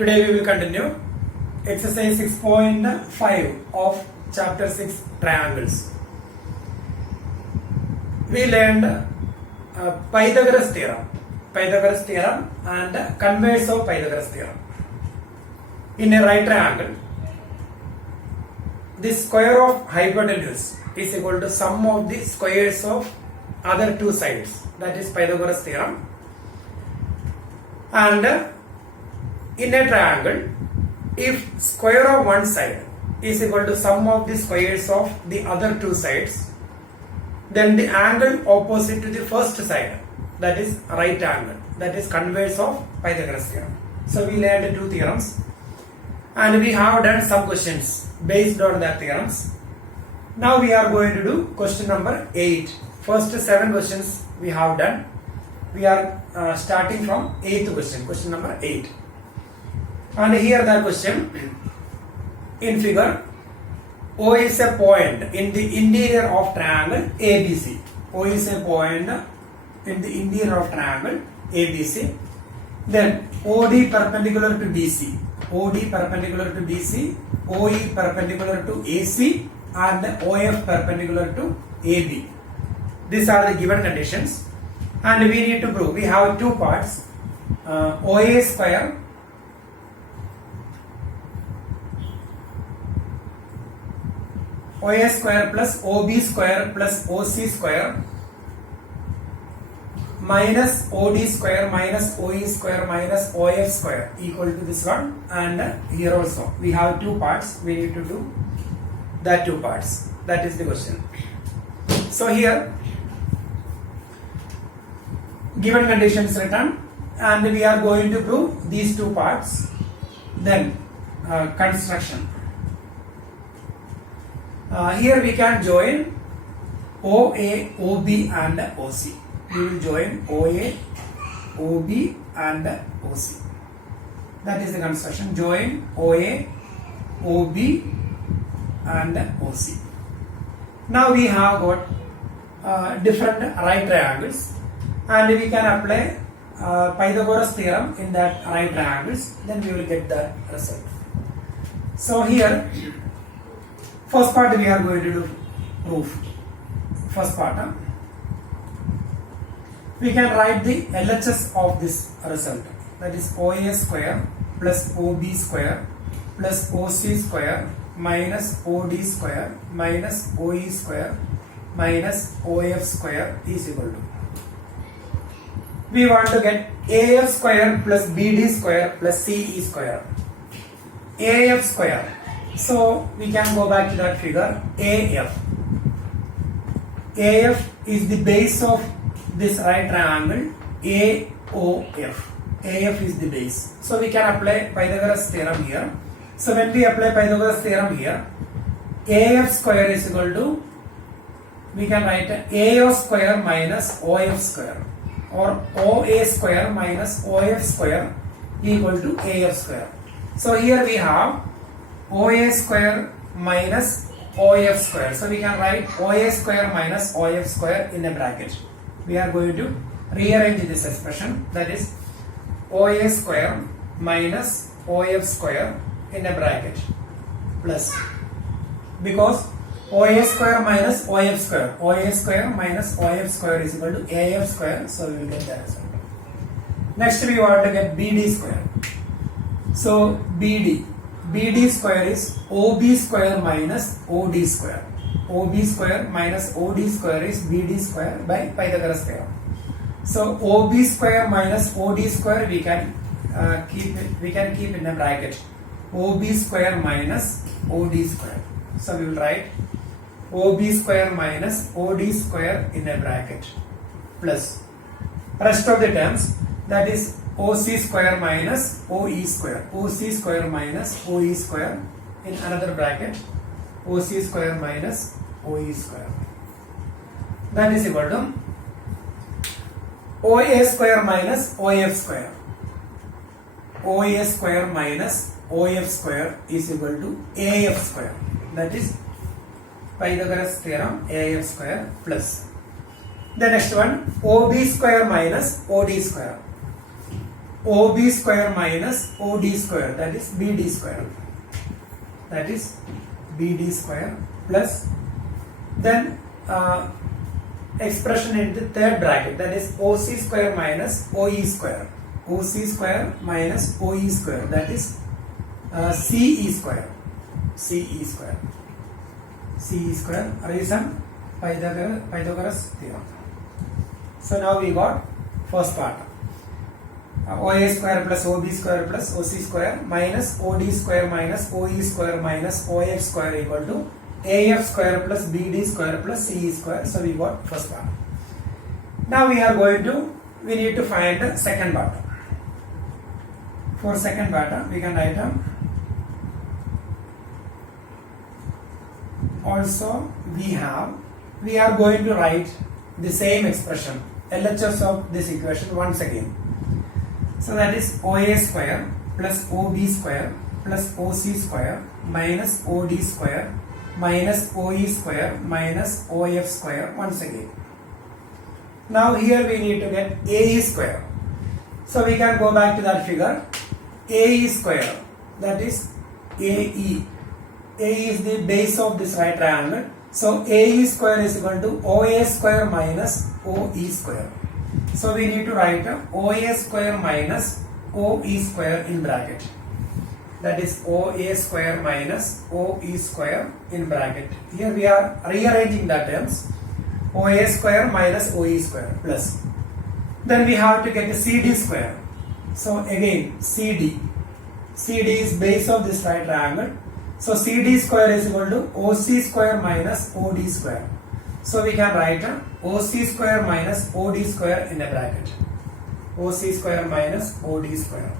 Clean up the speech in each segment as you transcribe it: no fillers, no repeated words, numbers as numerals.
Today we will continue exercise 6.5 of chapter 6 triangles. We learned Pythagoras theorem and converse of Pythagoras theorem. In a right triangle, the square of hypotenuse is equal to sum of the squares of other two sides. That is Pythagoras theorem. And in a triangle, if square of one side is equal to sum of the squares of the other two sides, then the angle opposite to the first side, that is right angle, that is converse of Pythagoras theorem. So we learned two theorems and we have done some questions based on that theorems. Now we are going to do question number 8. First 7 questions we have done. We are starting from 8th question, question number 8. And here the question in figure, O is a point in the interior of triangle ABC. O is a point in the interior of triangle ABC. Then OD perpendicular to DC, OD perpendicular to DC, OE perpendicular to AC, and OF perpendicular to AB. These are the given conditions, and we need to prove. We have two parts: OA square plus OB square plus OC square minus OD square minus OE square minus OF square equal to this one. And here also we have two parts. We need to do that two parts. That is the question. So here given conditions written, and we are going to prove these two parts. Then construction. Here we can join OA, OB and OC. We will join OA, OB and OC. That is the construction. Join OA, OB and OC. Now we have got different right triangles, and we can apply Pythagoras theorem in that right triangles. Then we will get the result. So here, first part we are going to do proof. First part, we can write the LHS of this result. That is OA square plus OB square plus OC square minus OD square minus OE square minus OF square is equal to. We want to get AF square plus BD square plus CE square. AF square. So we can go back to that figure. AF is the base of this right triangle AOF. AF is the base. So we can apply Pythagoras theorem here. So when we apply Pythagoras theorem here, AF square is equal to, we can write AO square minus OF square, or OA square minus OF square equal to AF square. So here we have OA square minus OF square. So we can write OA square minus OF square in a bracket. We are going to rearrange this expression. That is OA square minus OF square in a bracket plus, because OA square minus OF square, OA square minus OF square is equal to AF square. So we will get that result. Next we want to get BD square. So BD square is OB square minus OD square. OB square minus OD square is BD square by Pythagoras theorem. So OB square minus OD square we can keep in a bracket. OB square minus OD square. So we will write OB square minus OD square in a bracket plus rest of the terms, that is OC square minus OE square, OC square minus OE square in another bracket, OC square minus OE square. That is equal to OA square minus OF square. OA square minus OF square is equal to AF square. That is Pythagoras theorem, AF square plus. The next one, OB square minus OD square. OB square minus OD square, that is BD square. That is BD square plus then expression in the third bracket, that is OC square minus OE square. OC square minus OE square, that is CE square. CE square. CE square, reason Pythagoras theorem. So now we got first part. OA square plus OB square plus OC square minus OD square minus OE square minus OF square equal to AF square plus BD square plus CE square. So we got first part. Now we need to find the second part. For second part, we can write down. Also we are going to write the same expression, LHS of this equation once again. So that is OA square plus OB square plus OC square minus OD square minus OE square minus OF square once again. Now here we need to get AE square. So we can go back to that figure. AE square, that is AE. AE is the base of this right triangle. So AE square is equal to OA square minus OE square. So we need to write OA square minus OE square in bracket. That is OA square minus OE square in bracket. Here we are rearranging the terms. OA square minus OE square plus. Then we have to get a CD square. So again CD. CD is base of this right triangle. So CD square is equal to OC square minus OD square. So we can write OC square minus OD square in a bracket. OC square minus OD square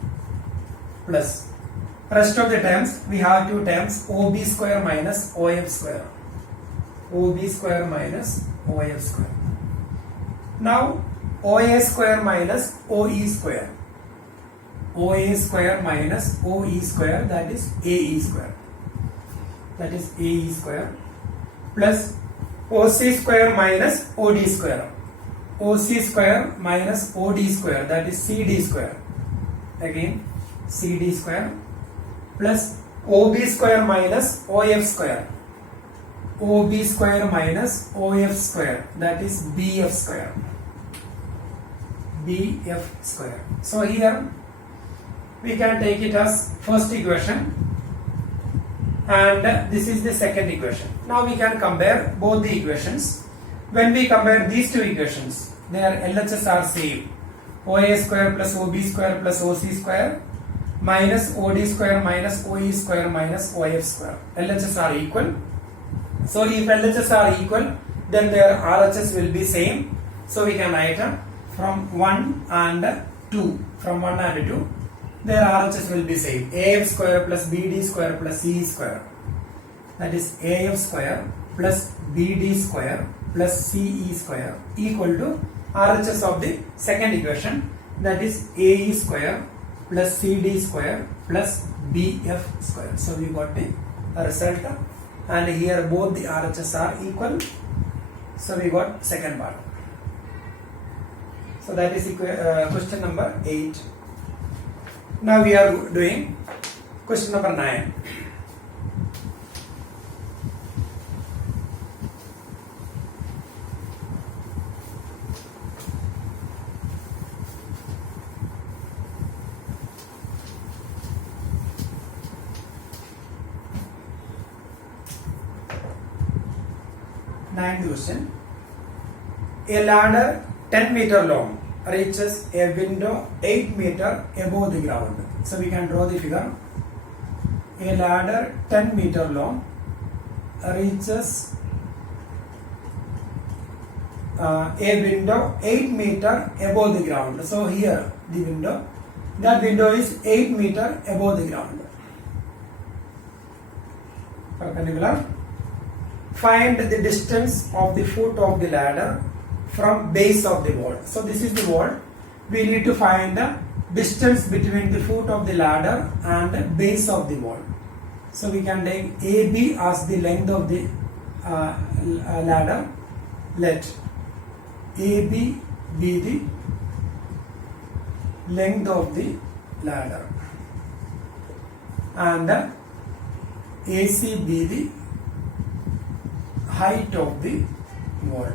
plus rest of the terms, we have two terms, OB square minus OF square. OB square minus OF square. Now OA square minus OE square. OA square minus OE square, that is AE square. That is AE square plus OC square minus OD square. OC square minus OD square, that is CD square. Again CD square plus OB square minus OF square. OB square minus OF square, that is BF square. BF square. So here we can take it as first equation and this is the second equation. Now we can compare both the equations. When we compare these two equations, their LHS are same. OA square plus OB square plus OC square minus OD square minus OE square minus OF square. LHS are equal. So if LHS are equal, then their RHS will be same. So we can write from 1 and 2. From 1 and 2, their RHS will be same. AF square plus BD square plus CE square. That is AF square plus BD square plus CE square equal to RHS of the second equation, that is AE square plus CD square plus BF square. So we got a result and here both the RHS are equal. So we got second part. So that is question number 8. Now we are doing question number 9. Ninth question. A ladder 10 meter long reaches a window 8 meter above the ground. So we can draw the figure. A ladder 10 meter long reaches a window 8 meter above the ground. So here the window, that window is 8 meter above the ground. Perpendicular. Find the distance of the foot of the ladder from base of the wall. So this is the wall. We need to find the distance between the foot of the ladder and base of the wall. So we can take AB as the length of the ladder. Let AB be the length of the ladder and AC be the height of the wall.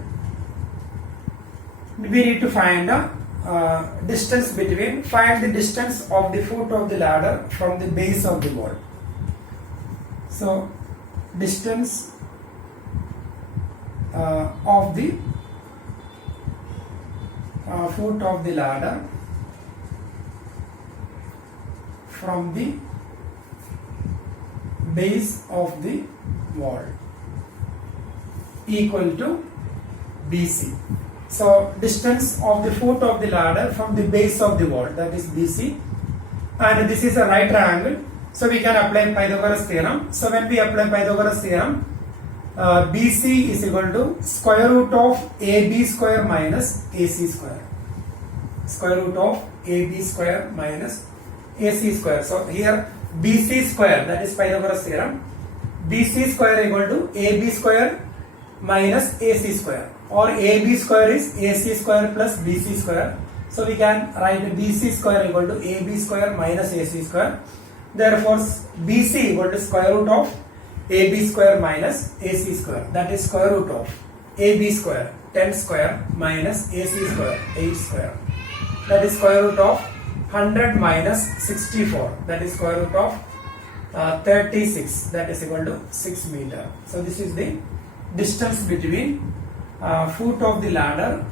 We need to find the distance between, find the distance of the foot of the ladder from the base of the wall. So distance of the foot of the ladder from the base of the wall equal to BC. So distance of the foot of the ladder from the base of the wall, that is BC, and this is a right triangle, so we can apply Pythagoras theorem. So when we apply Pythagoras theorem, BC is equal to square root of AB square minus AC square. Square root of AB square minus AC square. So here BC square, that is Pythagoras theorem. BC square equal to AB square minus AC square, or AB square is AC square plus BC square. So we can write BC square equal to AB square minus AC square. Therefore BC equal to square root of AB square minus AC square, that is square root of AB square 10 square minus AC square 8 square, that is square root of 100 minus 64, that is square root of 36, that is equal to 6 meter. So this is the distance between foot of the ladder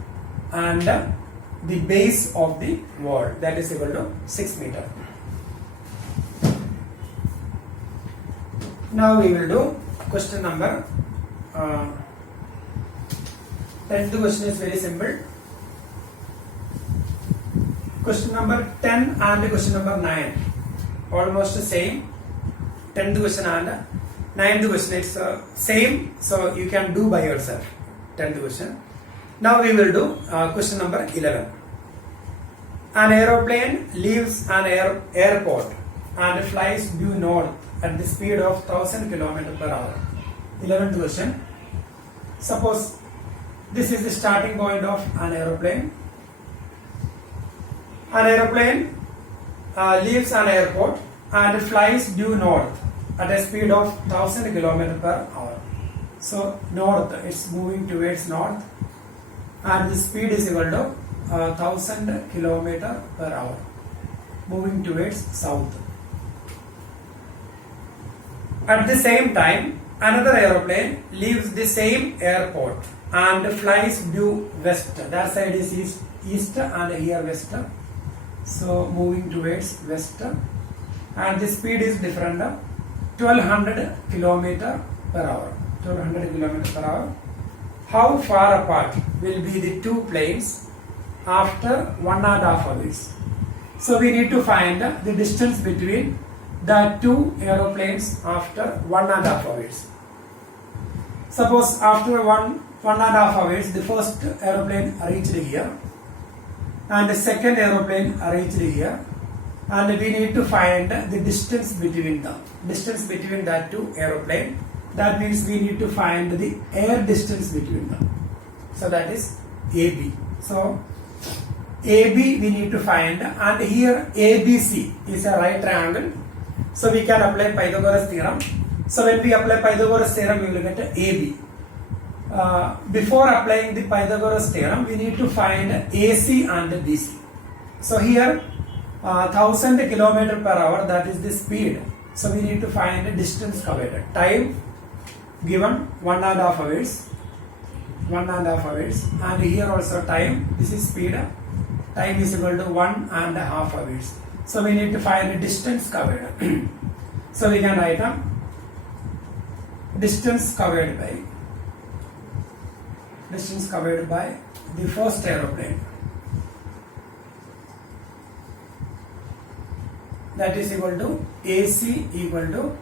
and the base of the wall, that is equal to 6 meter. Now we will do question number 10th question is very simple. Question number 10 and question number 9 almost the same. 10th question and 9th question is same, so you can do by yourself. 10th question. Now we will do question number 11. An aeroplane leaves an airport and flies due north at the speed of 1000 km per hour. 11th question. Suppose this is the starting point of an aeroplane. An aeroplane leaves an airport and flies due north at a speed of 1000 km per hour. So north, it's moving towards north, and the speed is equal to 1000 km per hour, moving towards south. At the same time, another aeroplane leaves the same airport and flies due west. That side is east and here west. So moving towards west, and the speed is different, 1200 km per hour. 1200 km per hour. How far apart will be the two planes after 1.5 hours? So we need to find the distance between the two aeroplanes after 1.5 hours. Suppose after 1.5 hours, the first aeroplane reached here and the second aeroplane reached here, and we need to find the distance between them. Distance between that two aeroplane. That means we need to find the air distance between them. So that is AB. So AB we need to find, and here ABC is a right triangle. So we can apply Pythagoras theorem. So when we apply Pythagoras theorem, we will get AB. Before applying the Pythagoras theorem, we need to find AC and BC. So here 1000 km per hour, that is the speed. So we need to find the distance covered. Time given 1.5 hours. 1.5 hours, and here also time. This is speed. Time is equal to 1.5 hours. So we need to find the distance covered. So we can write down distance covered by the first aeroplane. That is equal to AC equal to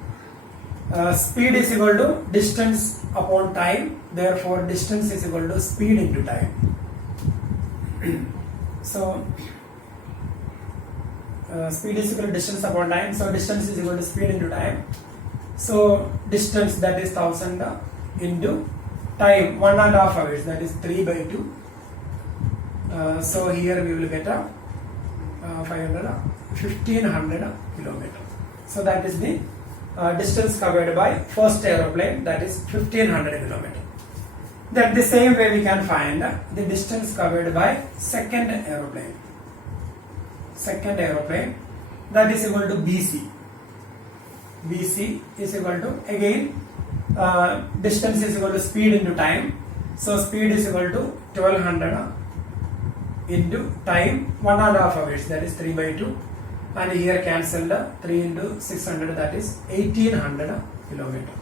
speed is equal to distance upon time. Therefore distance is equal to speed into time. So speed is equal to distance upon time. So distance is equal to speed into time. So distance, that is 1000 into time, 1.5 hours, that is 3/2. So here we will get a 1500 kilometer. So that is the distance covered by first aeroplane, that is 1500 kilometer. Then the same way we can find the distance covered by second aeroplane. Second aeroplane, that is equal to BC. BC is equal to, again, distance is equal to speed into time. So speed is equal to 1200 into time, 1.5 hours, that is 3/2. And here cancelled 3 into 600, that is 1800 kilometer.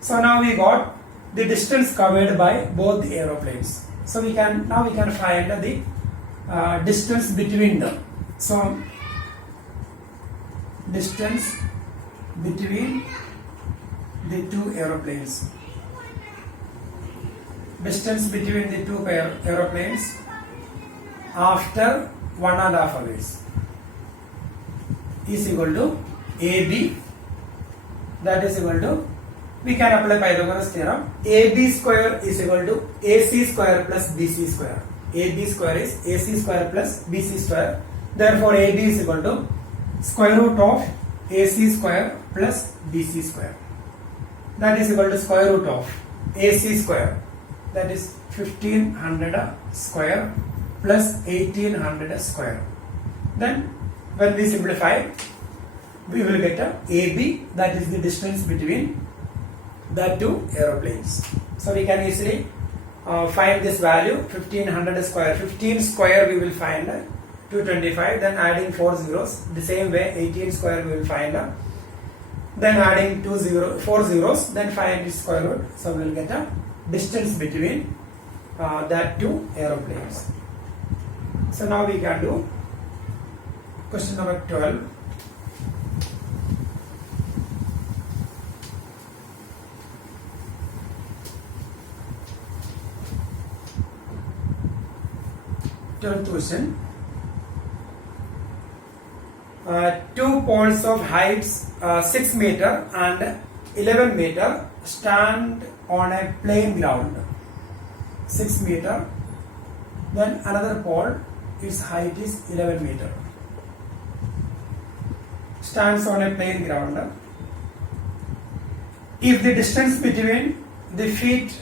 So now we got the distance covered by both the aeroplanes. So we can find the distance between them. So distance between the two aeroplanes. Distance between the two aeroplanes after 1.5 hours is equal to AB, that is equal to, we can apply Pythagoras theorem, AB square is equal to AC square plus BC square. AB square is AC square plus BC square. Therefore AB is equal to square root of AC square plus BC square. That is equal to square root of AC square, that is 1500 square plus 1800 square. Then when we simplify, we will get a AB, that is the distance between the two aeroplanes. So we can easily find this value, 1500 square. 15 square we will find 225, then adding 4 zeros. The same way 18 square we will find, then adding 4 zeros, then find its square root. So we will get a distance between that two aeroplanes. So now we can do question number 12. Question. Two poles of heights 6 meter and 11 meter stand on a plain ground. 6 meter. Then another pole, its height is 11 meter. Stands on a plain ground. If the distance between the feet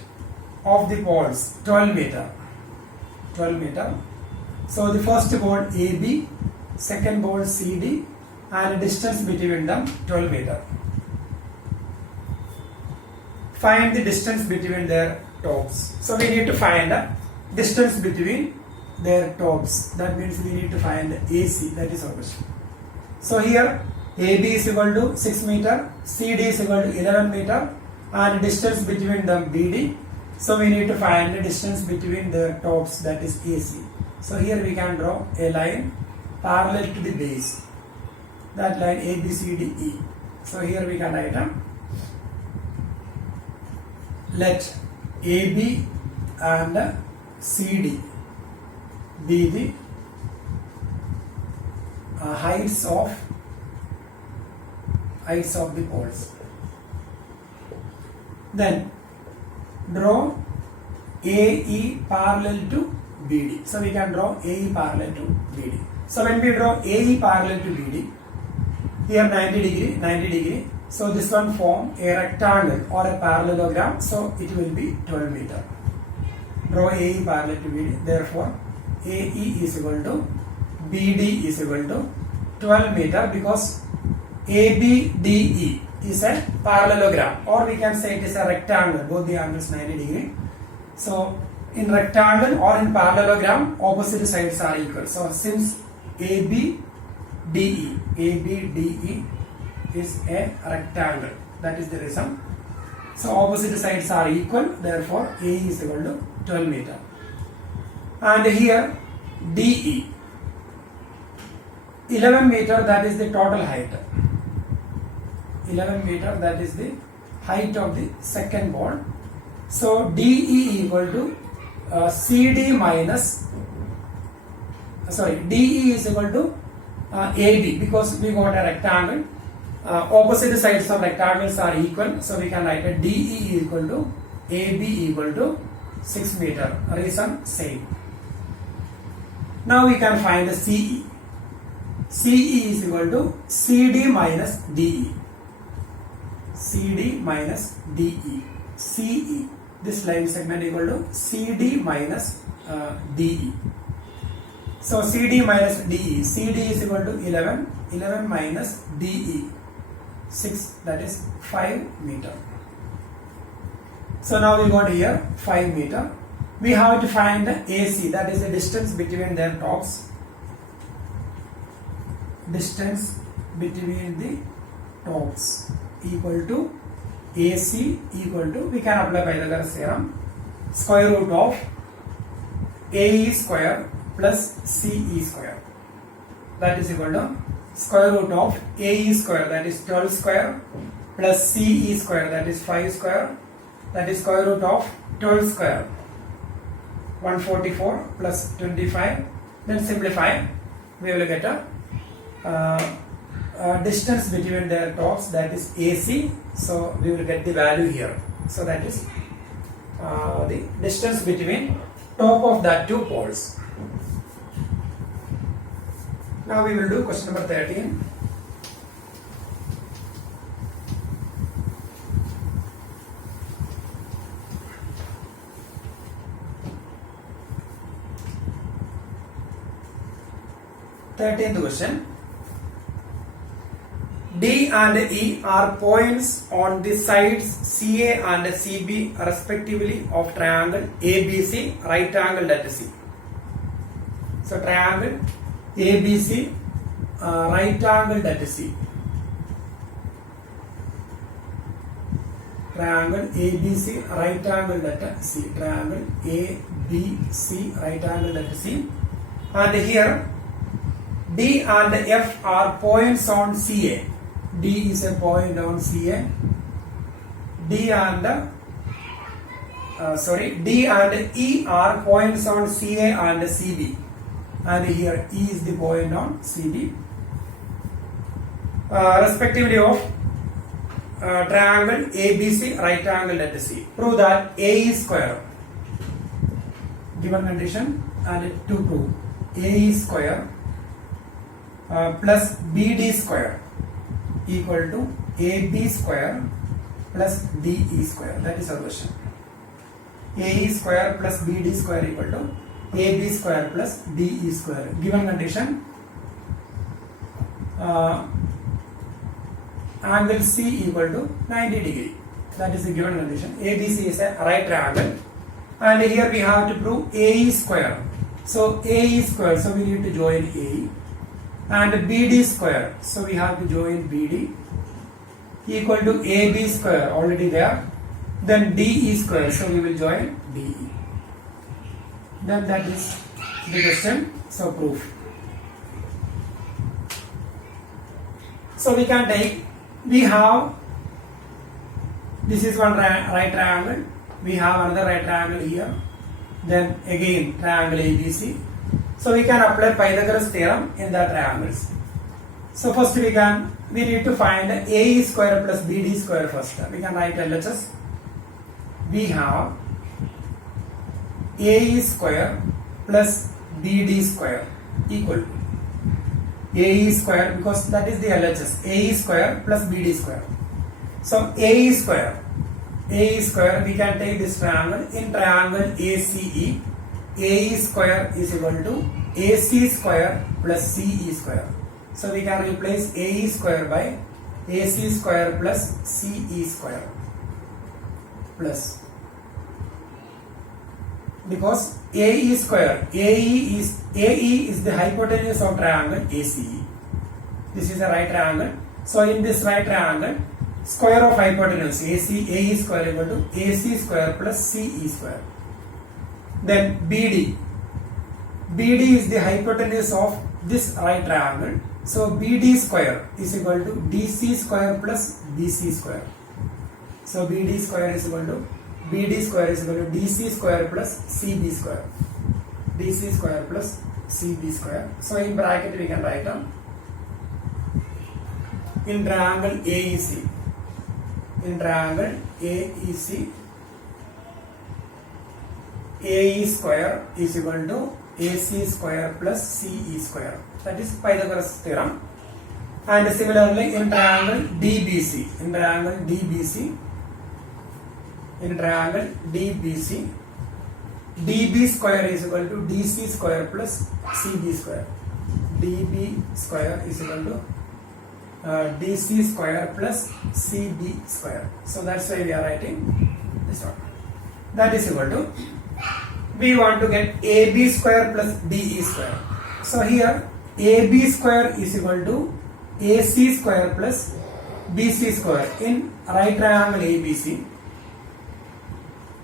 of the poles 12 meter. 12 meter. So the first pole AB, second pole CD, and distance between them 12 meter. Find the distance between their tops. So we need to find the distance between their tops. That means we need to find AC. That is our question. So here AB is equal to 6 meter, CD is equal to 11 meter, and distance between them BD. So we need to find the distance between their tops, that is AC. So here we can draw a line parallel to the base. That line ABCDE. So here we can write down. Let AB and CD be the heights of the poles. Then draw AE parallel to BD. So we can draw AE parallel to BD. So when we draw AE parallel to BD, here 90 degree. So this one form a rectangle or a parallelogram. So it will be 12 meter. Draw AE parallel to BD. Therefore, AE is equal to BD is equal to 12 meter, because ABDE is a parallelogram, or we can say it is a rectangle. Both the angles 90 degree. So in rectangle or in parallelogram, opposite sides are equal. So since ABDE is a rectangle, that is the reason. So opposite sides are equal. Therefore, AE is equal to 12 meter. And here DE 11 meter, that is the total height. 11 meter, that is the height of the second pole. So DE equal to CD minus, DE is equal to AB, because we got a rectangle. Opposite sides of rectangles are equal, so we can write a DE equal to AB equal to 6 meter. Reason same. Now we can find the CE. CE is equal to CD minus DE. CD minus DE. CE. This line segment equal to CD minus DE. So CD minus DE. CD is equal to 11. 11 minus DE. 6, that is 5 meter. So now we got here 5 meter. We have to find the AC, that is the distance between their tops. Distance between the tops equal to AC equal to, we can apply Pythagoras theorem, square root of AE square plus CE square. That is equal to square root of AE square, that is 12 square, plus CE square, that is 5 square, that is square root of 12 square, 144 plus 25. Then simplify, we will get a distance between their tops, that is AC. So we will get the value here. So that is the distance between top of that two poles. Now we will do question number 13. Thirteenth question. D and E are points on the sides CA and CB respectively of triangle ABC, right angled at C. So triangle ABC, right angled at C. Triangle ABC, right angled at C. Triangle ABC, right angled at C. And here D and F are points on CA. D is a point on CA. D and E are points on CA and CB. And here E is the point on CB. Respectively of triangle ABC, right angle at C. Prove that AE square. Given condition, and to prove AE square plus BD square equal to AB square plus DE square. That is our question. AE square plus BD square equal to AB square plus DE square. Given condition, angle C equal to 90 degree. That is the given condition. ABC is a right triangle. And here we have to prove AE square. So AE square, so we need to join AE. And BD square, so we have to join BD, equal to AB square, already there. Then DE square, so we will join DE. Then that is the question. So proof. So we can take, we have, this is one right triangle, we have another right triangle here, then again triangle ABC. So we can apply Pythagoras theorem in the triangles. So first we need to find AE square plus BD square first. We can write LHS. We have AE square plus BD square equal to AE square, because that is the LHS. AE square plus BD square. So AE square, we can take this triangle. In triangle ACE, AE square is equal to AC square plus CE square. So we can replace AE square by AC square plus CE square plus, because AE square, AE is the hypotenuse of triangle ACE. This is a right triangle. So in this right triangle, square of hypotenuse AE square equal to AC square plus CE square. Then BD is the hypotenuse of this right triangle. So BD square is equal to DC square plus BC square. So BD square is equal to DC square plus CB square. DC square plus CB square. So in bracket we can write down, in triangle AEC, AE square is equal to AC square plus CE square. That is Pythagoras theorem. And similarly in triangle DBC, DB square is equal to DC square plus CB square. DB square is equal to DC square plus CB square. So that's why we are writing this one. That is equal to, we want to get AB square plus DE square. So here AB square is equal to AC square plus BC square in right triangle ABC.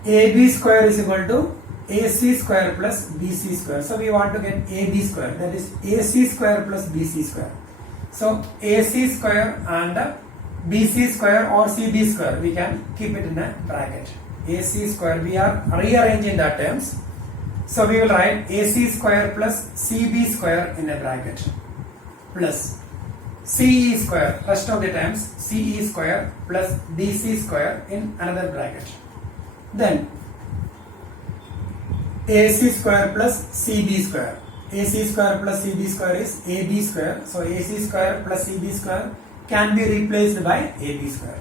AB square is equal to AC square plus BC square. So we want to get AB square, that is AC square plus BC square. So AC square and BC square or CB square, we can keep it in a bracket. AC square, we are rearranging the terms. So we will write AC square plus CB square in a bracket plus CE square, rest of the terms CE square plus DC square in another bracket. Then AC square plus CB square. AC square plus CB square is AB square. So AC square plus CB square can be replaced by AB square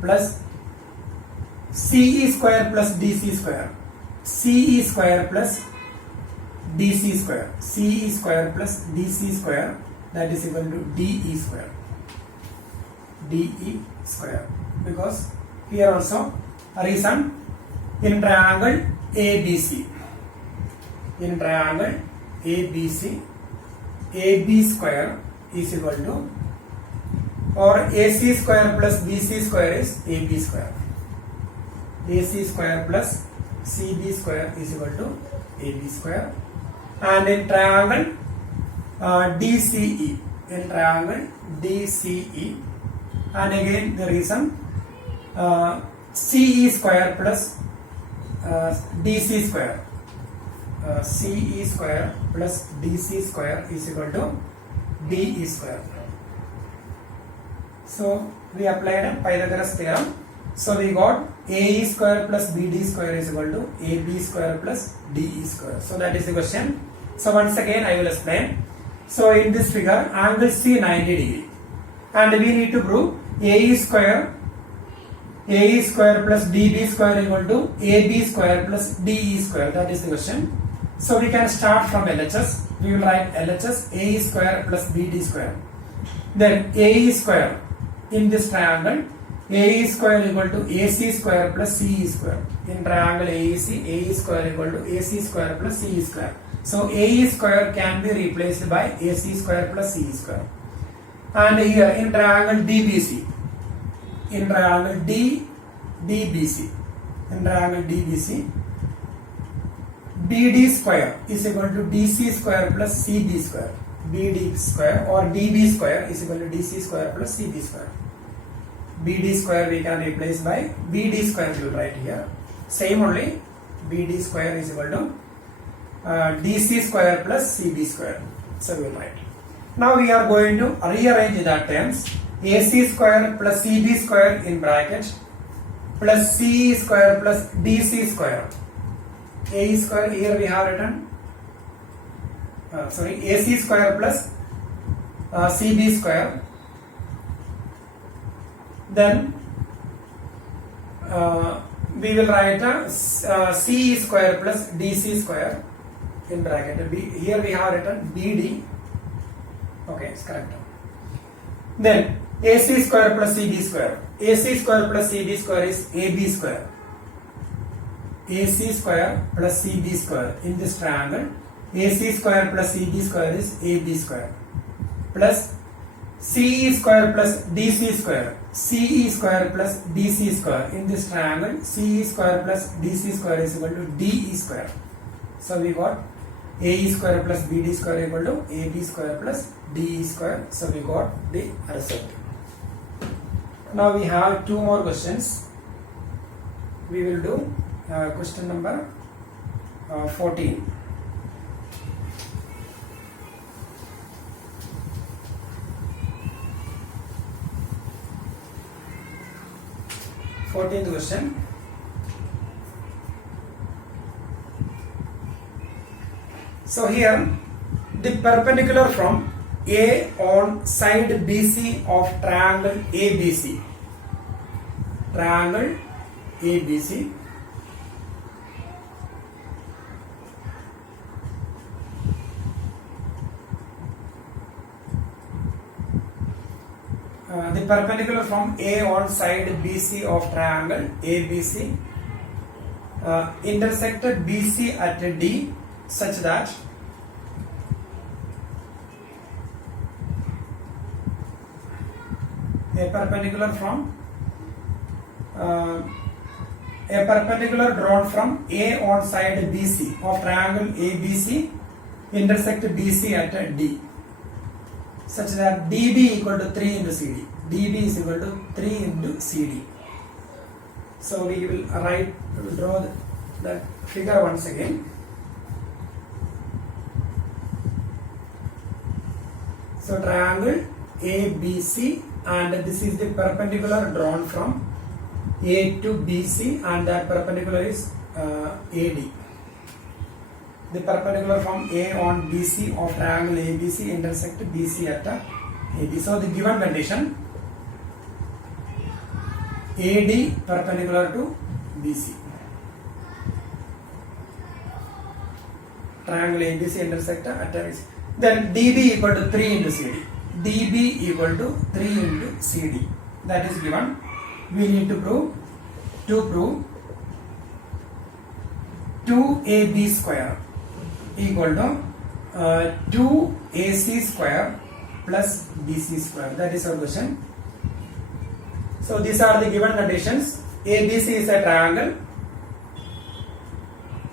plus CE square plus DC square. CE square plus DC square. CE square plus DC square, that is equal to DE square. DE square. Because here also a reason in triangle ABC. In triangle ABC, AB square is equal to, or AC square plus BC square is AB square. AC square plus CB square is equal to AB square. And in triangle DCE, and again the reason CE square plus DC square. CE square plus DC square is equal to DE square. So we applied a Pythagoras theorem. So we got AE square plus BD square is equal to AB square plus DE square. So that is the question. So once again I will explain. So in this figure angle C 90 degree, and we need to prove AE square plus DB square equal to AB square plus DE square. That is the question. So we can start from LHS. We will write LHS AE square plus BD square. Then AE square in this triangle, AE square equal to AC square plus CE square. In triangle AEC, AE square equal to AC square plus CE square. So AE square can be replaced by AC square plus CE square. And here in triangle DBC, in triangle DBC, BD square is equal to DC square plus CB square. BD square or DB square is equal to DC square plus CB square. BD square we can replace by BD square, we will write here. Same only, BD square is equal to DC square plus CB square. So we will write. Now we are going to rearrange that terms. AC square plus CB square in bracket plus CE square plus DC square. AE square here we have written AC square plus CB square. Then we will write CE square plus DC square in bracket. Here we have written BD. Okay, it's correct. Then AC square plus CB square. AC square plus CB square is AB square. AC square plus CB square in this triangle. AC square plus CB square is AB square plus CE square plus DC square. CE square plus DC square in this triangle. CE square plus DC square is equal to DE square. So we got AE square plus BD square equal to AB square plus DE square. So we got the result. Now we have two more questions. We will do question number 14. Question. So here the perpendicular from A on side BC of triangle ABC. Triangle ABC. The perpendicular from A on side BC of triangle ABC intersected BC at D such that a perpendicular drawn from A on side BC of triangle ABC intersect BC at D such that DB equal to 3 into CD. DB is equal to 3 into CD. So we will draw that figure once again. So triangle ABC, and this is the perpendicular drawn from A to BC, and that perpendicular is AD. The perpendicular from A on BC of triangle ABC intersect BC at AB. So the given condition, AD perpendicular to BC. Triangle ABC intersect at ABC. Then DB equal to 3 into CD. DB equal to 3 into CD. That is given. We need to prove 2AB square equal to 2AC square plus BC square. That is our question. So these are the given conditions. ABC is a triangle.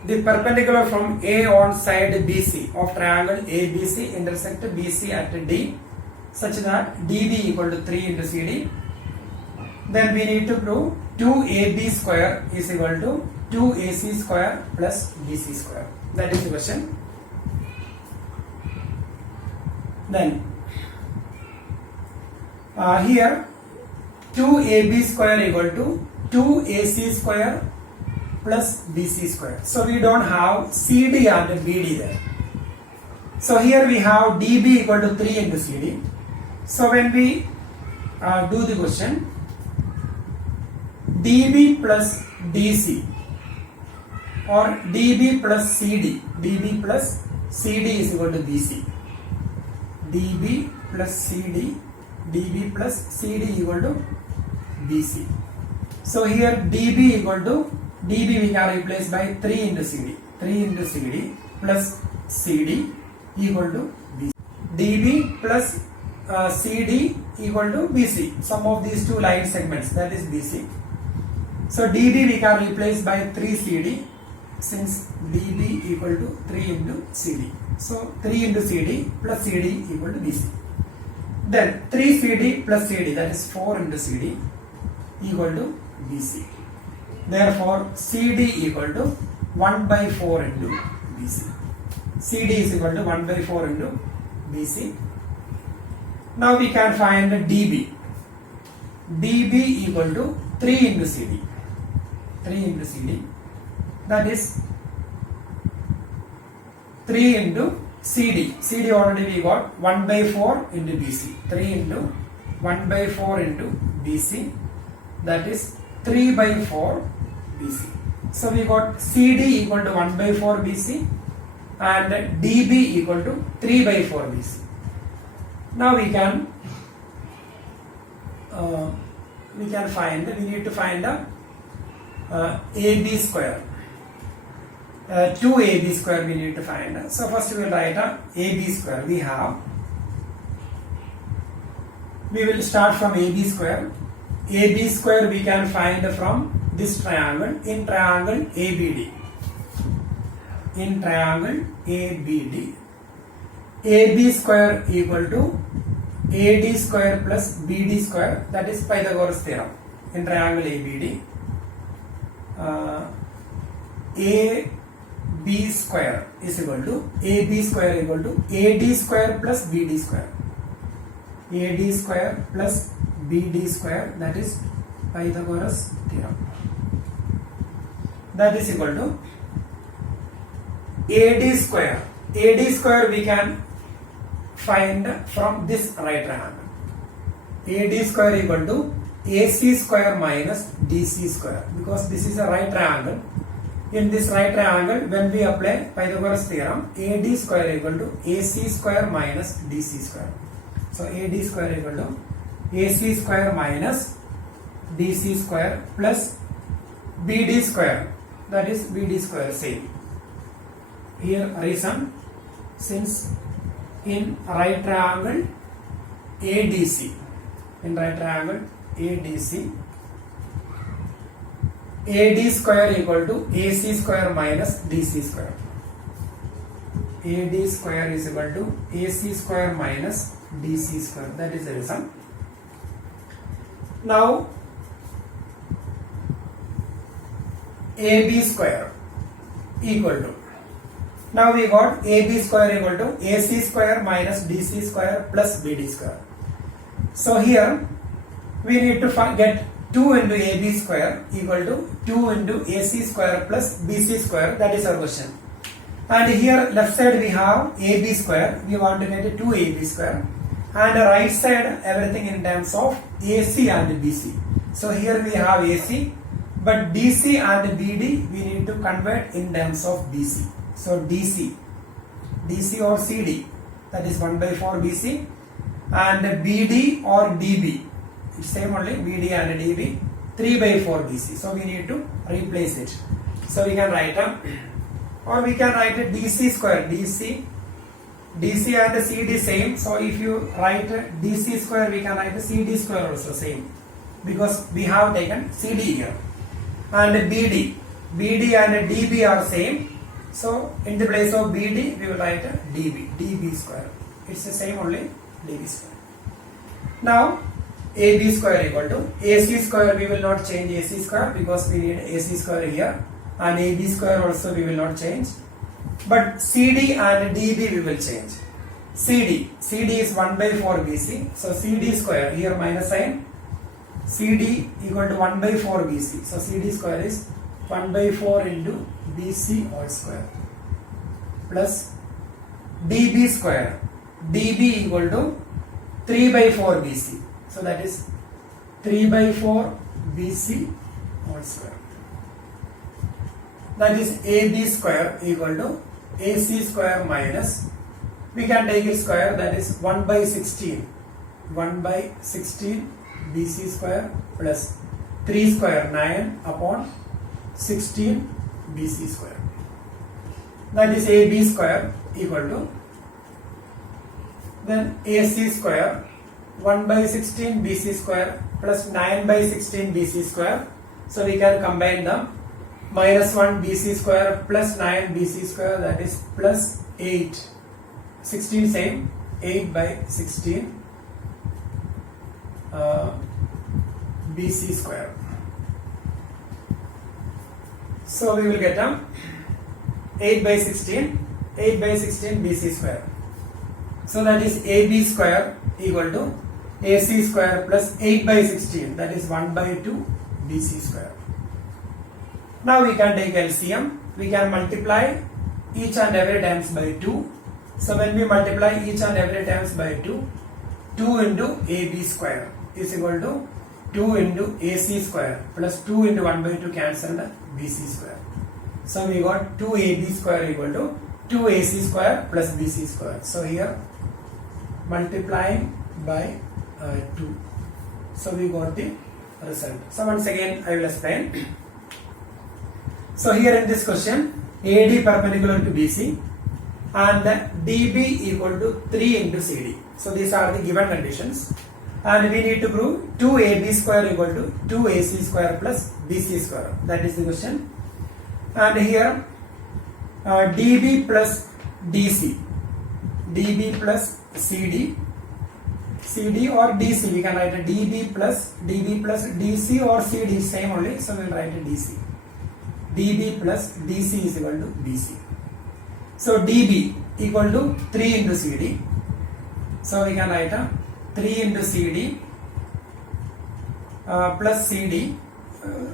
The perpendicular from A on side BC of triangle ABC intersect BC at D such that DB equal to 3 into CD. Then we need to prove 2AB square is equal to 2AC square plus BC square. That is the question. Then here 2AB square equal to 2AC square plus BC square. So we don't have CD and BD there. So here we have DB equal to 3 into CD. So when we do the question, DB plus DC or DB plus CD, DB plus CD is equal to BC. DB plus CD, DB plus CD equal to BC. So here DB equal to, DB we can replace by 3 into CD. 3 into CD plus CD equal to BC. DB plus CD equal to BC. Sum of these two line segments, that is BC. So DB we can replace by 3 CD, since DB equal to 3 into CD. So 3 into CD plus CD equal to BC. Then 3 CD plus CD, that is 4 into CD equal to BC. Therefore CD equal to 1 by 4 into BC. CD is equal to 1 by 4 into BC. Now we can find DB. DB equal to 3 into CD. 3 into CD. That is 3 into CD. CD already we got 1 by 4 into BC. 3 into 1 by 4 into BC. That is 3 by 4 BC. So we got CD equal to 1 by 4 BC and DB equal to 3 by 4 BC. Now we need to find the AB square. 2AB square we need to find. So first we will write AB square. We will start from AB square. AB square we can find from this triangle, in triangle ABD. In triangle ABD, AB square equal to AD square plus BD square, that is Pythagoras theorem. In triangle ABD, AB square is equal to AD square plus BD square. AD square plus BD square, that is Pythagoras theorem. That is equal to AD square. AD square we can find from this right triangle. AD square equal to AC square minus DC square, because this is a right triangle. In this right triangle, when we apply Pythagoras theorem, AD square equal to AC square minus DC square. So AD square equal to AC square minus DC square plus BD square, that is BD square same. Here reason, since in right triangle ADC, in right triangle ADC, AD square equal to AC square minus DC square. AD square is equal to AC square minus DC square. That is the reason. Now AB square equal to, now we got AB square equal to AC square minus DC square plus BD square. So here we need to get 2 into AB square equal to 2 into AC square plus BC square. That is our question. And here left side we have AB square. We want to get 2AB square. And right side everything in terms of AC and BC. So here we have AC, but DC and BD we need to convert in terms of BC. So DC or CD, that is 1 by 4 BC, and BD or DB, it's same only, BD and DB, 3 by 4 BC. So we need to replace it. So we can write or we can write a DC square. DC and CD same. So if you write DC square, we can write a CD square also same, because we have taken CD here. And BD and DB are same. So in the place of BD, we will write a DB square. It's the same only, DB square. Now AB square equal to AC square. We will not change AC square because we need AC square here, and AB square also we will not change. But CD and DB we will change. CD is 1 by 4 BC. So CD square, here minus sign. CD equal to 1 by 4 BC. So CD square is 1 by 4 into BC all square plus DB square. DB equal to 3 by 4 BC. So that is 3 by 4 BC all square. That is AB square equal to AC square minus, we can take it square, that is 1 by 16 BC square plus 3 square 9 upon 16 BC square. That is AB square equal to, then AC square 1 by 16 BC square plus 9 by 16 BC square. So we can combine them. Minus 1 BC square plus 9 BC square, that is plus 8. 16 same, 8 by 16 BC square. So we will get 8 by 16 BC square. So that is AB square equal to AC square plus 8 by 16, that is 1 by 2 BC square. Now we can take LCM. We can multiply each and every times by 2. So when we multiply each and every times by 2, 2 into AB square is equal to 2 into AC square plus 2 into 1 by 2 cancelled BC square. So we got 2AB square equal to 2AC square plus BC square. So here multiplying by 2. So we got the result. So once again I will explain. So here in this question, AD perpendicular to BC and DB equal to 3 into CD. So these are the given conditions, and we need to prove 2AB square equal to 2AC square plus BC square. That is the question. And here DB plus DC, DB plus CD or DC. We can write a DB plus DC or CD, same only. So we will write a DC. DB plus DC is equal to BC. So DB equal to 3 into CD. So we can write a 3 into CD plus CD.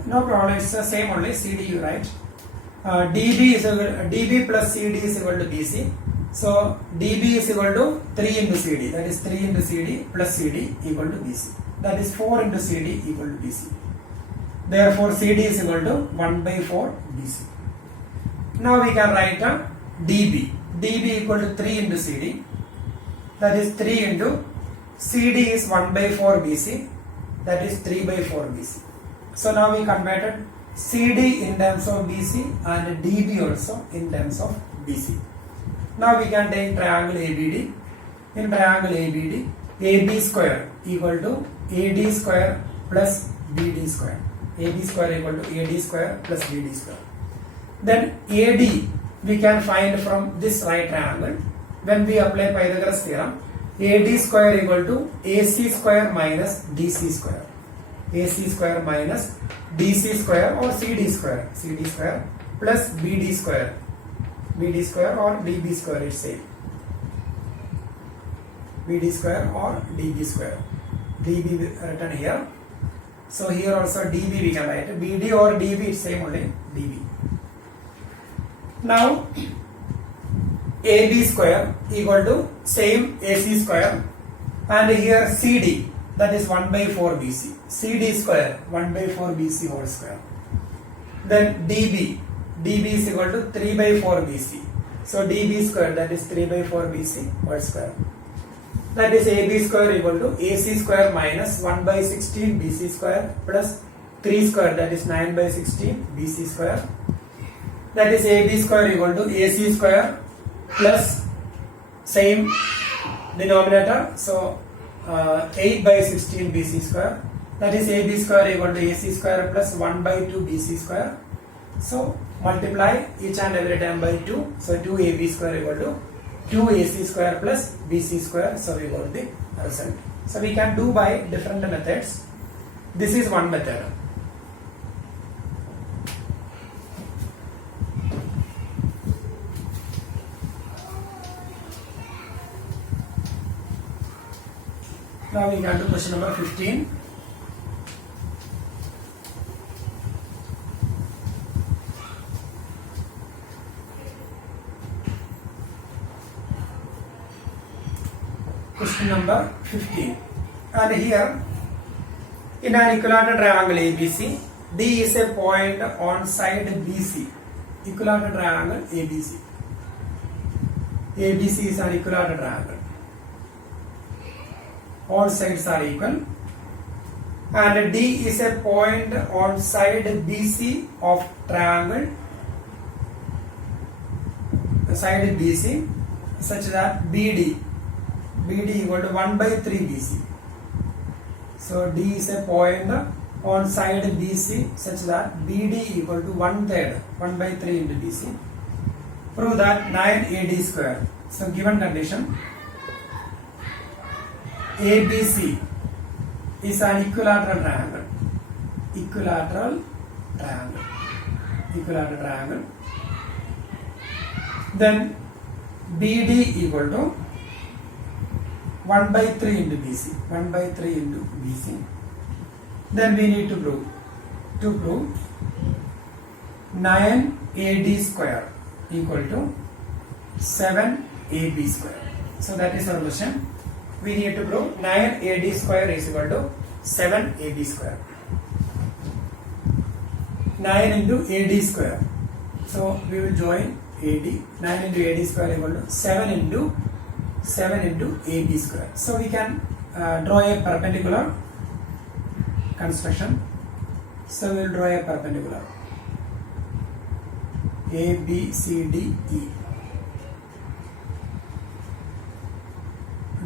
No problem, it's the same only. CD you write. DB plus CD is equal to BC. So DB is equal to 3 into CD, that is 3 into CD plus CD equal to BC. That is 4 into CD equal to BC. Therefore CD is equal to 1 by 4 BC. Now we can write a DB. DB equal to 3 into CD, that is 3 into CD is 1 by 4 BC, that is 3 by 4 BC. So now we converted CD in terms of BC and DB also in terms of BC. Now we can take triangle ABD. In triangle ABD, AB square equal to AD square plus BD square. AB square equal to AD square plus BD square. Then AD we can find from this right triangle. When we apply Pythagoras theorem, AD square equal to AC square minus DC square. AC square minus DC square or CD square. CD square plus BD square. BD square or DB square is same. BD square or DB square. DB written here. So here also DB we can write. BD or DB is same only. DB. Now AB square equal to same AC square, and here CD, that is 1 by 4 BC. CD square 1 by 4 BC whole square. Then DB is equal to 3 by 4 BC. So DB square, that is 3 by 4 BC whole square. That is AB square equal to AC square minus 1 by 16 BC square plus 3 square, that is 9 by 16 BC square. That is AB square equal to AC square plus same denominator. So 8 by 16 BC square. That is AB square equal to AC square plus 1 by 2 BC square. So multiply each and every time by 2. So 2 AB square equal to 2 AC square plus BC square. So we got the result. So we can do by different methods. This is one method. Now we can do question number 15. Question number 15. And here, in an equilateral triangle ABC, D is a point on side BC. Equilateral triangle ABC. ABC is an equilateral triangle. All sides are equal, and D is a point on side BC of triangle, side BC, such that BD equal to 1 by 3 BC. So D is a point on side BC such that BD equal to 1/3, 1 by 3 into BC. Prove that 9 AD square. So given condition, ABC is an equilateral triangle. Equilateral triangle. Then BD equal to 1 by 3 into BC. 1 by 3 into BC. Then we need to prove. To prove 9 AD square equal to 7 AB square. So that is our question. We need to prove 9 AD square is equal to 7 AB square. 9 into AD square. So we will join AD. 9 into AD square equal to 7 into AB square. So we can draw a perpendicular construction. So we will draw a perpendicular. A, B, C, D, E.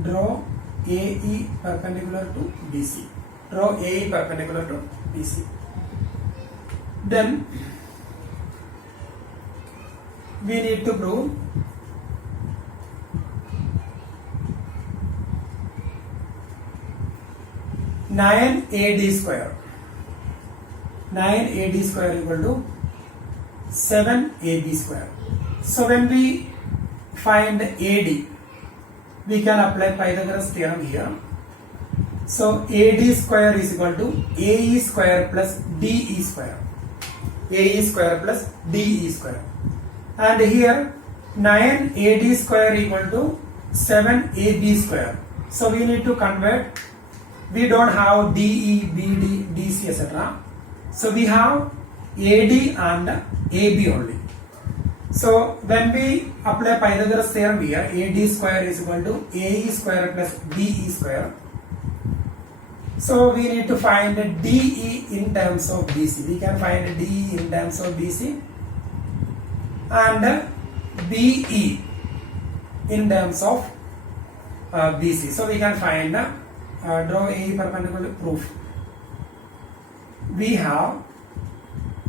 Draw AE perpendicular to BC. Draw AE perpendicular to BC. Then we need to prove nine AD square. 9 AD square equal to 7 AB square. So when we find AD, we can apply Pythagoras theorem here. So AD square is equal to AE square plus DE square. AE square plus DE square. And here 9AD square equal to 7AB square. So we need to convert. We don't have DE, BD, DC, etc. So we have AD and AB only. So when we apply Pythagoras theorem here, AD square is equal to AE square plus BE square. So we need to find DE in terms of BC. We can find DE in terms of BC and BE in terms of BC. So we can find draw AE perpendicular proof. We have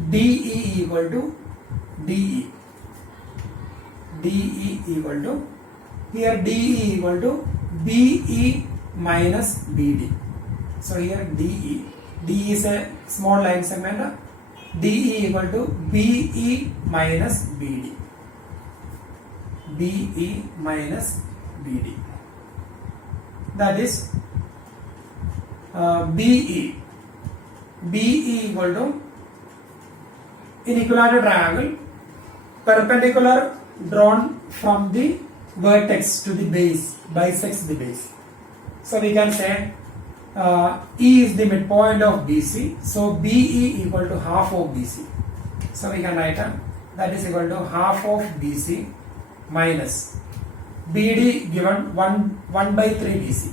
DE equal to DE. DE equal to, here DE equal to BE minus BD. So here DE is a small line segment. DE equal to BE minus BD. BE minus BD. That is BE. BE equal to, in equilateral triangle, perpendicular drawn from the vertex to the base bisects the base. So we can say E is the midpoint of BC. So BE equal to half of BC. So we can write that is equal to half of BC minus BD given 1 by 3 BC.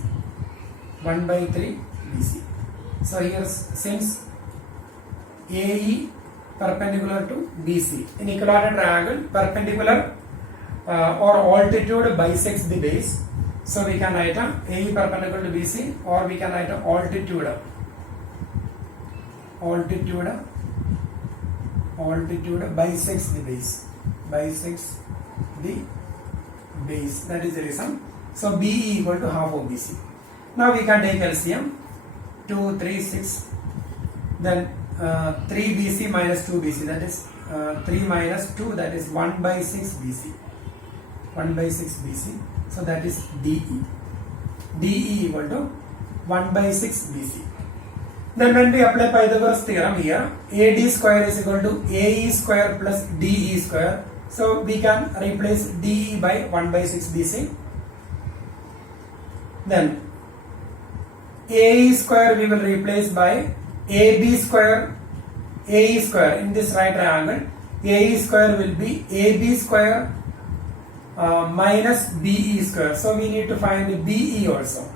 1 by 3 BC. So here since AE perpendicular to BC, in equilateral triangle perpendicular or altitude bisects the base. So we can write AE perpendicular to BC, or we can write altitude bisects the base. Bisects the base. That is the reason. So BE equal to half of BC. Now we can take LCM. 2, 3, 6. Then 3 BC minus 2 BC, that is 3 minus 2, that is 1 by 6 BC. 1 by 6 BC. So that is DE. DE equal to 1 by 6 BC. Then when we apply Pythagoras theorem here, AD square is equal to AE square plus DE square. So we can replace DE by 1 by 6 BC. Then AE square we will replace by AB square, AE square. In this right triangle, AE square will be AB square minus BE square. So we need to find BE also.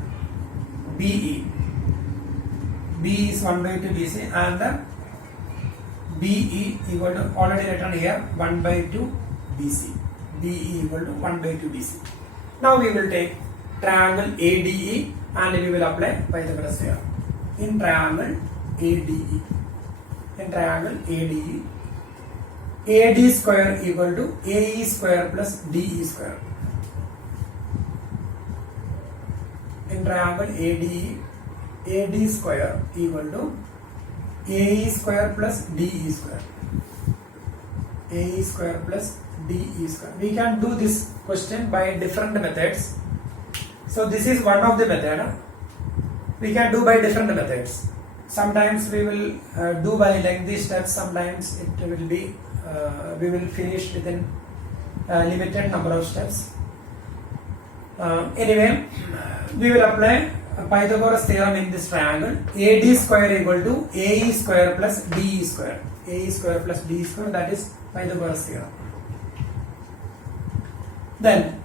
BE. BE is 1 by 2 BC and BE equal to, already written here, 1 by 2 BC. BE equal to 1 by 2 BC. Now we will take triangle ADE and we will apply Pythagoras theorem. In triangle ADE. In triangle ADE, AD square equal to AE square plus DE square. In triangle ADE, AD square equal to AE square plus DE square. AE square plus DE square. We can do this question by different methods. So this is one of the method. We can do by different methods. Sometimes we will do by lengthy steps. Sometimes it will be we will finish within limited number of steps. Anyway, we will apply Pythagoras theorem in this triangle. AD square equal to AE square plus DE square. AE square plus DE square, that is Pythagoras theorem. Then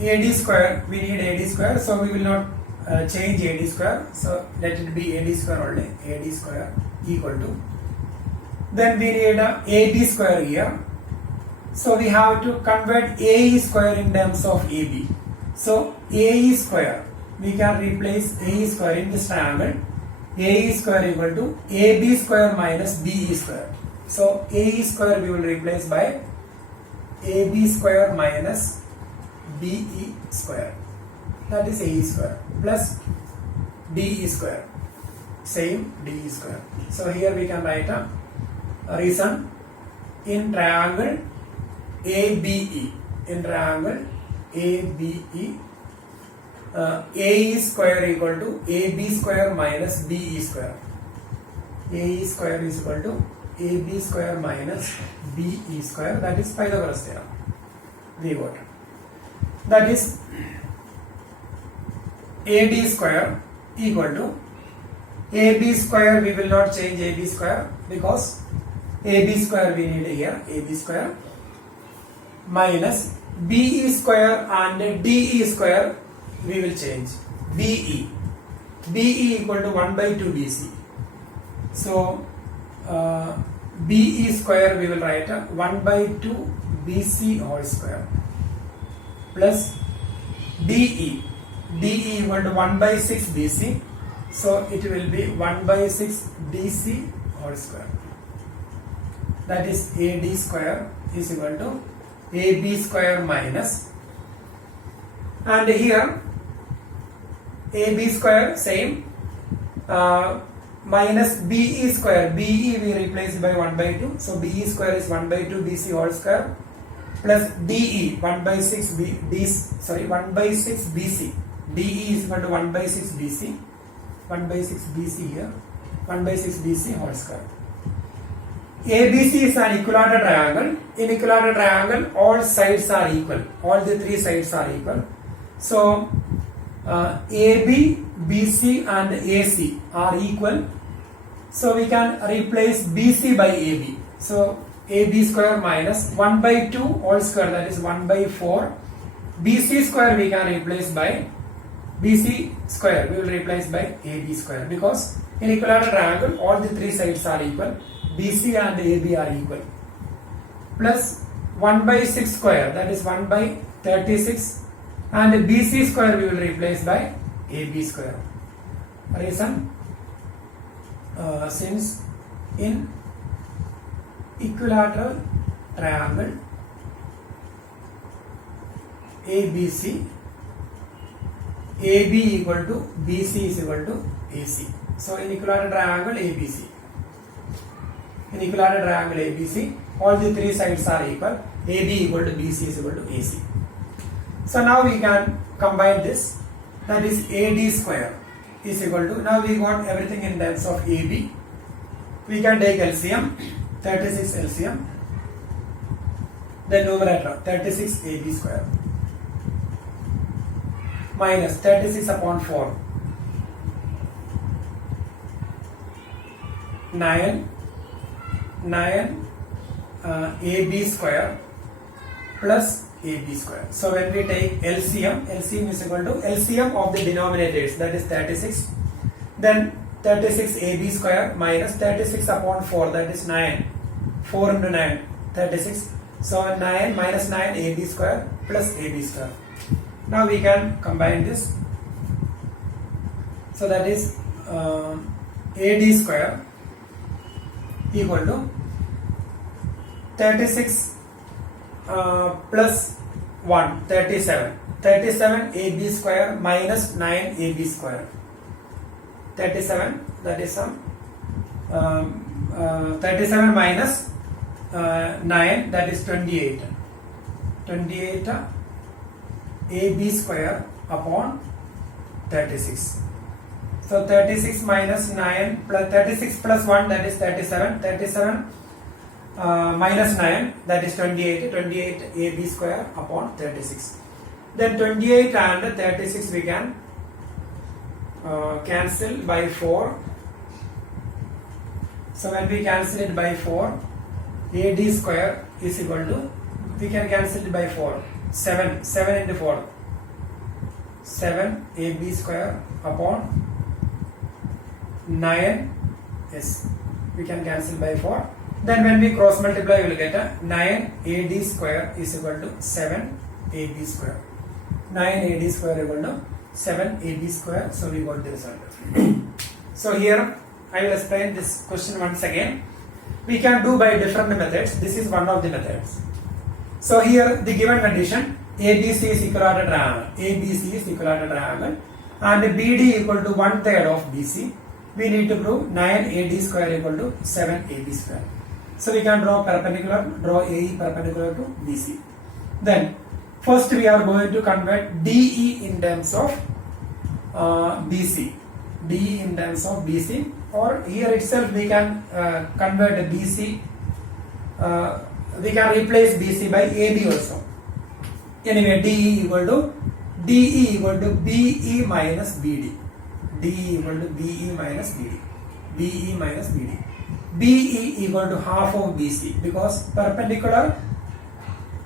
AD square, we need AD square, so we will not change AD square, so let it be AD square only. AD square equal to, then we need a AB square here, so we have to convert AE square in terms of AB. So AE square, we can replace AE square in this triangle. AE square equal to AB square minus BE square. So AE square we will replace by AB square minus BE square, that is AE square, plus DE square, same DE square. So here we can write a reason. In triangle ABE, in triangle ABE, AE square equal to AB square minus BE square. AE square is equal to AB square minus BE square, that is Pythagoras theorem. we got. That is AD square equal to AB square. We will not change AB square because AB square we need here, AB square minus BE square and DE square we will change. BE equal to 1 by 2 BC. So BE square we will write 1 by 2 BC whole square plus DE equal to 1 by 6 BC. So it will be 1 by 6 DC whole square. That is AD square is equal to AB square minus, and here AB square same, minus BE square. BE we replace by 1 by 2. So BE square is 1 by 2 BC whole square plus DE 1 by 6 1 by 6 BC. DE is equal to 1 by 6 BC. 1 by 6 BC here. 1 by 6 BC whole square. ABC is an equilateral triangle. In equilateral triangle, all sides are equal. All the three sides are equal. So AB, BC and AC are equal. So we can replace BC by AB. So AB square minus 1 by 2 whole square, that is 1 by 4. BC square we can replace by BC square. We will replace by AB square because in equilateral triangle all the three sides are equal. BC and AB are equal. Plus 1 by 6 square, that is 1 by 36, and BC square we will replace by AB square. Reason, since in equilateral triangle ABC, AB equal to BC is equal to AC. So in equilateral triangle ABC, in equilateral triangle ABC, all the three sides are equal. AB equal to BC is equal to AC. So now we can combine this. That is AD square is equal to, now we got everything in terms of AB. We can take LCM, 36 LCM. Then numerator 36 AB square minus 36 upon 4, 9 AB square plus AB square. So when we take LCM is equal to LCM of the denominators, that is 36. Then 36 AB square minus 36 upon 4, that is 9. 4 into 9, 36. So 9 minus 9 AB square plus AB square. Now we can combine this. So that is AD square equal to 36 plus 1, 37. 37 AB square minus 9 AB square. 37, that is some 37 minus 9, that is 28. 28 AB square upon 36. So 36 minus 9 plus 36 plus 1, that is 37. 37 minus 9, that is 28. 28 AB square upon 36. Then 28 and 36 we can cancel by 4. So when we cancel it by 4, AD square is equal to, we can cancel it by 4. 7 into 4. 7 AB square upon 9. Yes, we can cancel by 4. Then when we cross multiply, we will get a 9 AD square is equal to 7 AB square. 9 AD square equal to 7 AB square. So we got the result. So here I will explain this question once again. We can do by different methods. This is one of the methods. So here the given condition, ABC is equilateral triangle. ABC is equilateral triangle and BD equal to 1/3 of BC. We need to prove 9 AD square equal to 7 AB square. So we can draw perpendicular, draw AE perpendicular to BC. Then first we are going to convert DE in terms of BC. DE in terms of BC, or here itself we can convert BC. We can replace BC by AB also. Anyway, DE equal to BE minus BD. DE equal to BE minus BD. BE minus BD. BE equal to half of BC because perpendicular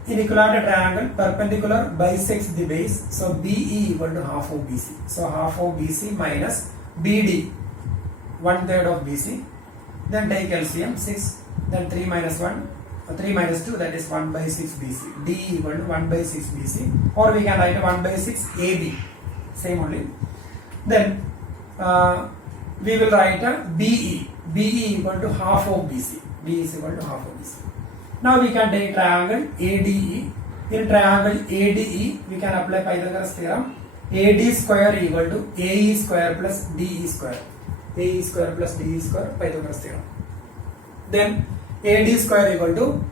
in equilateral triangle perpendicular bisects the base. So BE equal to half of BC. So half of BC minus BD, 1/3 of BC. Then take LCM 6. Then 3 minus 1. 3 minus 2, that is 1 by 6 BC. D equal to 1 by 6 BC, or we can write 1 by 6 AB. Same only. Then we will write a BE. BE equal to half of BC. B is equal to half of BC. Now we can take triangle ADE. In triangle ADE, we can apply Pythagoras theorem. AD square equal to AE square plus DE square. AE square plus DE square, Pythagoras theorem. Then AD square equal to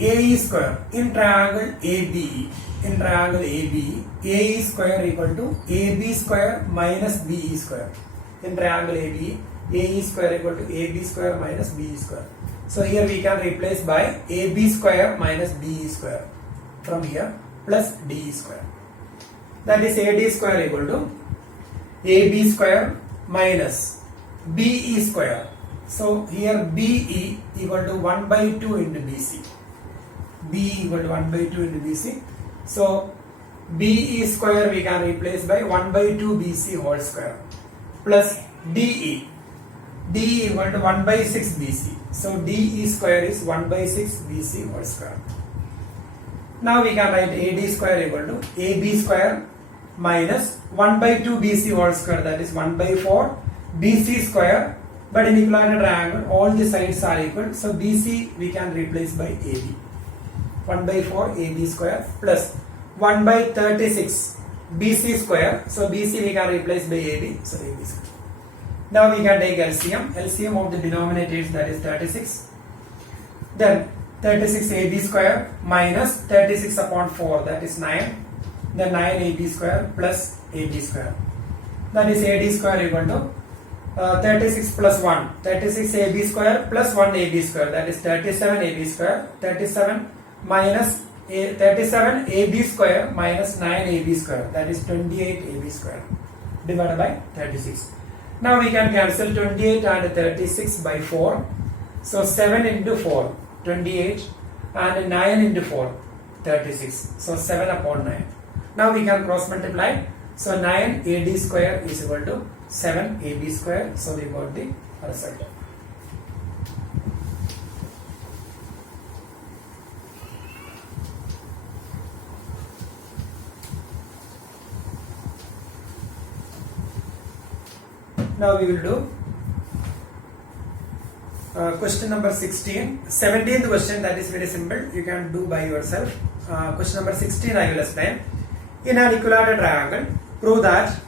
AE square in triangle ABE. In triangle ABE, AE square equal to AB square minus BE square. In triangle ABE, AE square equal to AB square minus BE square. So here we can replace by AB square minus BE square from here plus DE square. That is AD square equal to AB square minus BE square. So here BE equal to 1 by 2 into BC. BE equal to 1 by 2 into BC. So BE square we can replace by 1 by 2 BC whole square plus DE. DE equal to 1 by 6 BC. So DE square is 1 by 6 BC whole square. Now we can write AD square equal to AB square minus 1 by 2 BC whole square, that is 1 by 4 BC square. But in equilateral triangle, all the sides are equal. So BC we can replace by AB. 1 by 4 AB square plus 1 by 36 BC square. So BC we can replace by AB. So AB square. Now we can take LCM. LCM of the denominators, that is 36. Then 36 AB square minus 36 upon 4, that is 9. Then 9 AB square plus AB square. That is AD square equal to 36 plus 1, 36 AB square plus 1 AB square, that is 37 AB square. 37 minus 37 AB square minus 9 AB square, that is 28 AB square divided by 36. Now we can cancel 28 and 36 by 4. So 7 into 4, 28, and 9 into 4, 36. So 7 upon 9. Now we can cross multiply. So 9 AD square is equal to 7 AB square. So we got the result. Now we will do question number 16. 17th question, that is very simple. You can do by yourself. Question number 16 I will explain. In an equilateral triangle, prove that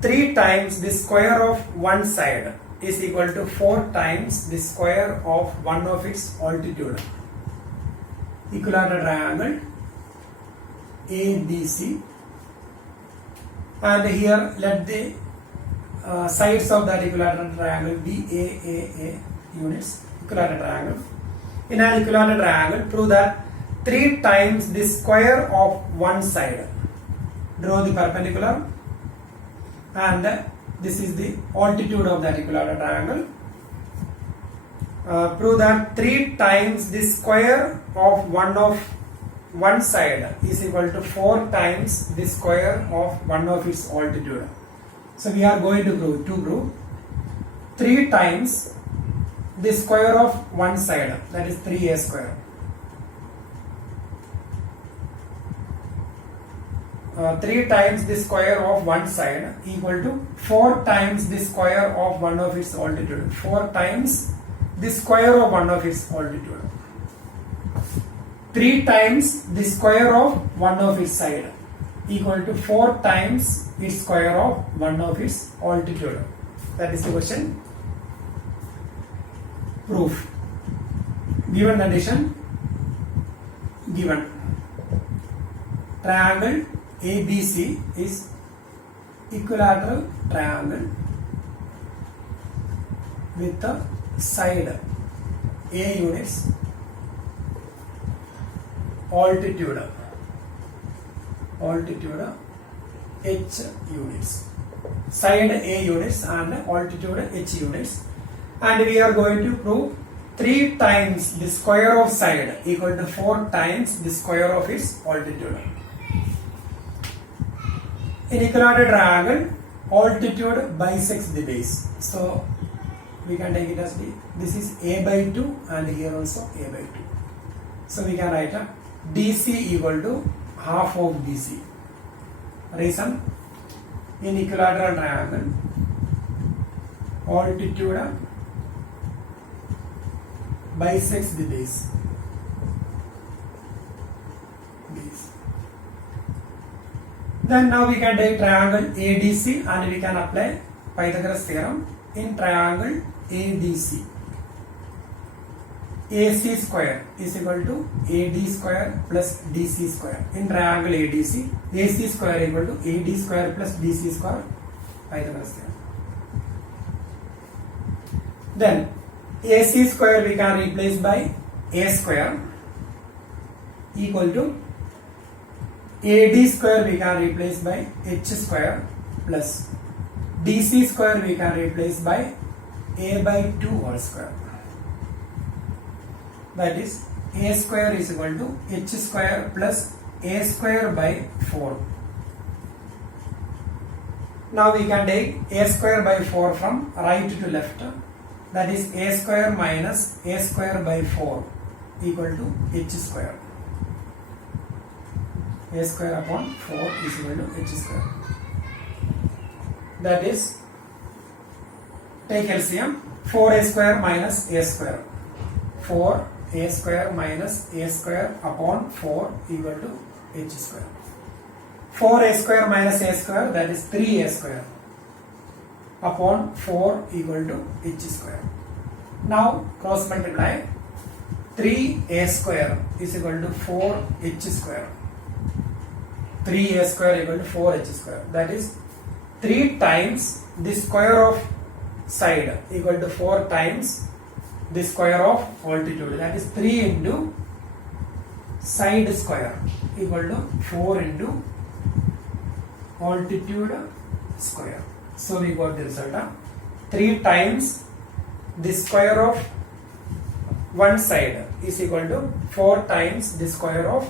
3 times the square of one side is equal to 4 times the square of one of its altitude. Equilateral triangle ABC, and here let the sides of that equilateral triangle be A units. Equilateral triangle. In an equilateral triangle, prove that 3 times the square of one side. Draw the perpendicular, and this is the altitude of that equilateral triangle. Prove that 3 times the square of one side is equal to 4 times the square of one of its altitude. So we are going to prove 3 times the square of one side, that is 3a square. 3 times the square of one side equal to 4 times the square of one of its altitude. 4 times the square of one of its altitude. 3 times the square of one of its side equal to 4 times its square of one of its altitude. That is the question. Proof. Given condition, given triangle ABC is equilateral triangle with the side A units, altitude altitude h units, side a units and altitude h units, and we are going to prove 3 times the square of side equal to 4 times the square of its altitude. In equilateral triangle, altitude bisects the base, so we can take it as this is a by 2 and here also a by 2. So we can write DC equal to half of BC. Reason, in equilateral triangle, altitude bisects the base. Then now we can take triangle ADC and we can apply Pythagoras theorem in triangle ADC. AC square is equal to AD square plus DC square. In triangle ADC, AC square equal to AD square plus DC square, Pythagoras theorem. Then AC square we can replace by A square equal to AD square we can replace by H square plus DC square we can replace by A by 2 whole square. That is A square is equal to H square plus A square by 4. Now we can take A square by 4 from right to left. That is A square minus A square by 4 equal to H square. A square upon 4 is equal to H square. That is, take LCM, 4A square minus A square. 4A square minus A square upon 4 equal to H square. 4A square minus A square, that is 3A square upon 4 equal to H square. Now cross multiply. 3A square is equal to 4H square. 3A square equal to 4H square. That is 3 times the square of side equal to 4 times the square of altitude. That is 3 into side square equal to 4 into altitude square. So we got the result. 3 times the square of one side is equal to 4 times the square of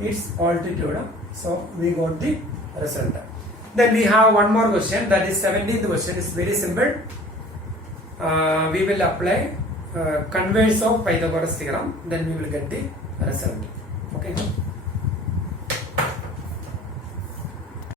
its altitude. So we got the result. Then we have one more question, that is 17th question. Is very simple. We will apply converse of Pythagoras theorem, then we will get the result. Okay.